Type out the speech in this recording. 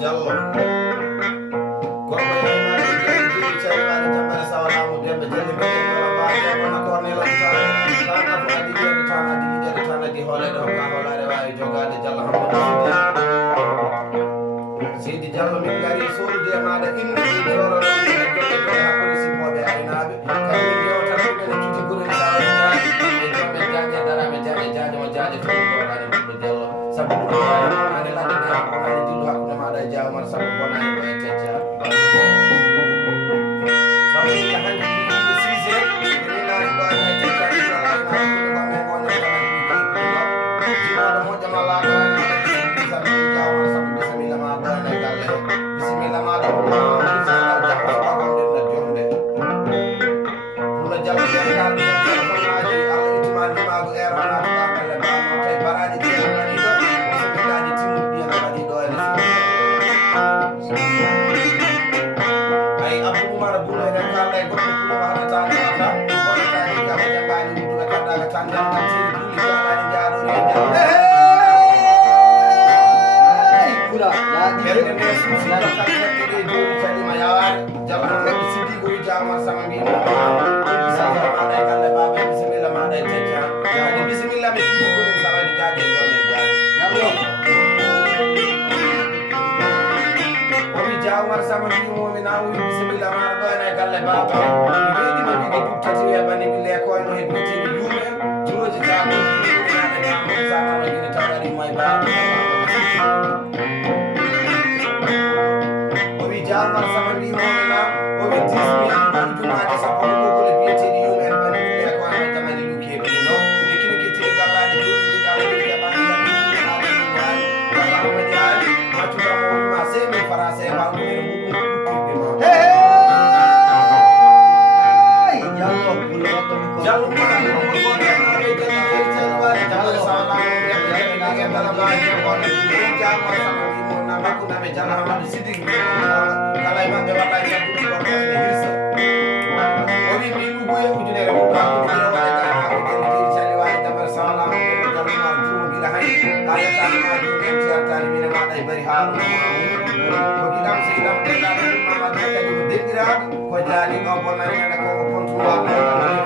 Diallo goɗɗo yeynaade jeli calminaade jammere sawalaamu dembe jelle mbiɗen ɗola mbaawi wona kornelan tan tan ko adi yiɗede tan adi yiɗede tan adi hooleede hokka hoolaare waawi jogaade Diallo Hammadou Seydi Diallo min ngari sohlude e maaɗa inde joroɗo e golle ɗe hakkude sippooɓe aynaaɓe kadi min yewtan ɗumen e cuti guren sawal jaaji e joomen jaaji e daraaɓe jaaji e jaaji o jaaji to goɗaani ɓiɗɗo Diallo sabu ɗum ane ladde nde hakkunde dillu hakkude maaɗa e jawmal sabu bonaani ɗo e tecca sabu inde hanki yimɓe Cissé emin naati ɗo e tecca ɗiɗo aynaaɓe ɗuɓe gonne goñoɗaa jimaɗo moƴƴama laaɗo sabu jawmal sabu bisimilla ma ɗo ene galle bisimilla ma ɗo inshallah jakko suba gonɗen no jonde ɗumno Diallo ɓen kalɗu ɗen téléphone aji Allah ittima ndimago ero natuɗa galle bano tawi baraji ɗi ene waɗi ɗo bisimillaji timmuɗi ɗi ene waɗi ɗo ene ayi Abdou Oumar Boulo eɗen kalda e goɗɗo puloma haɗata ɗata goɗɗataji kama jangani wudduɓe kaddaga tan jangan seni pulli jaɗani jaaɗori e jam ɓerde nde suusiɗo kalterɗe ɗe joni calima yawaare Diallo heɓi sidigo wijama sama mbino bisalla maɗa e galle baba e bisimilla maɗa e tecca ade bisimilla ɓe fiɗigoɗen saɗaɗi jaaɗe e jomen jaaɗe o wi jawmar sama mbimomi na wi bisimilla maɗa ɗo ene galle baba mi weɗima wiɗe duttati e bani ɓille ko eno e duttini yumen juroji jaɓoji ɗuɗinaɗe ñamo samama guine tawɗaɗimo e baba Diallo sama mbimomi na o wi 10 ujunnaje sappo e ɓoggol biyeteɗi yumen bani ɓille ko eno jamani lukeɓe ɗino e kine kettini gallaji jurɗiɗi ɗaɗi keɓani daɗiɗiɗaɗi Diallo Hammadou Ali maccudamo wima 5000 francs e wawɗumene ɓuɓum ɓuttirde ma Diallo ma on gonɗennoɓe jellinoɓe celwaɗe Diallo sawalamu ɓeɓe jellinoɓe bala mbawi gonɗe Diallo sama mbimomi na makkunaɓe Diallo Hammadou Sidiki kala e maɓɓe walla e jaggude goɗɗo ene hirsa o wi mi ɗugoye ujunere mum hakkude jewaɗe ga hakkude jeli calliwaɗe jamere sawalamu ɓeɓe Diallo ma juumo guila hay ha yettani ma joni en ceertani mine maɗa e bari haaruna ko giɗam seydam ɗenɗaɗe ɗum mamadou kadi ko deɗɗiraɗo ko jaani ɗo bonnani mene koko pontunowaɗo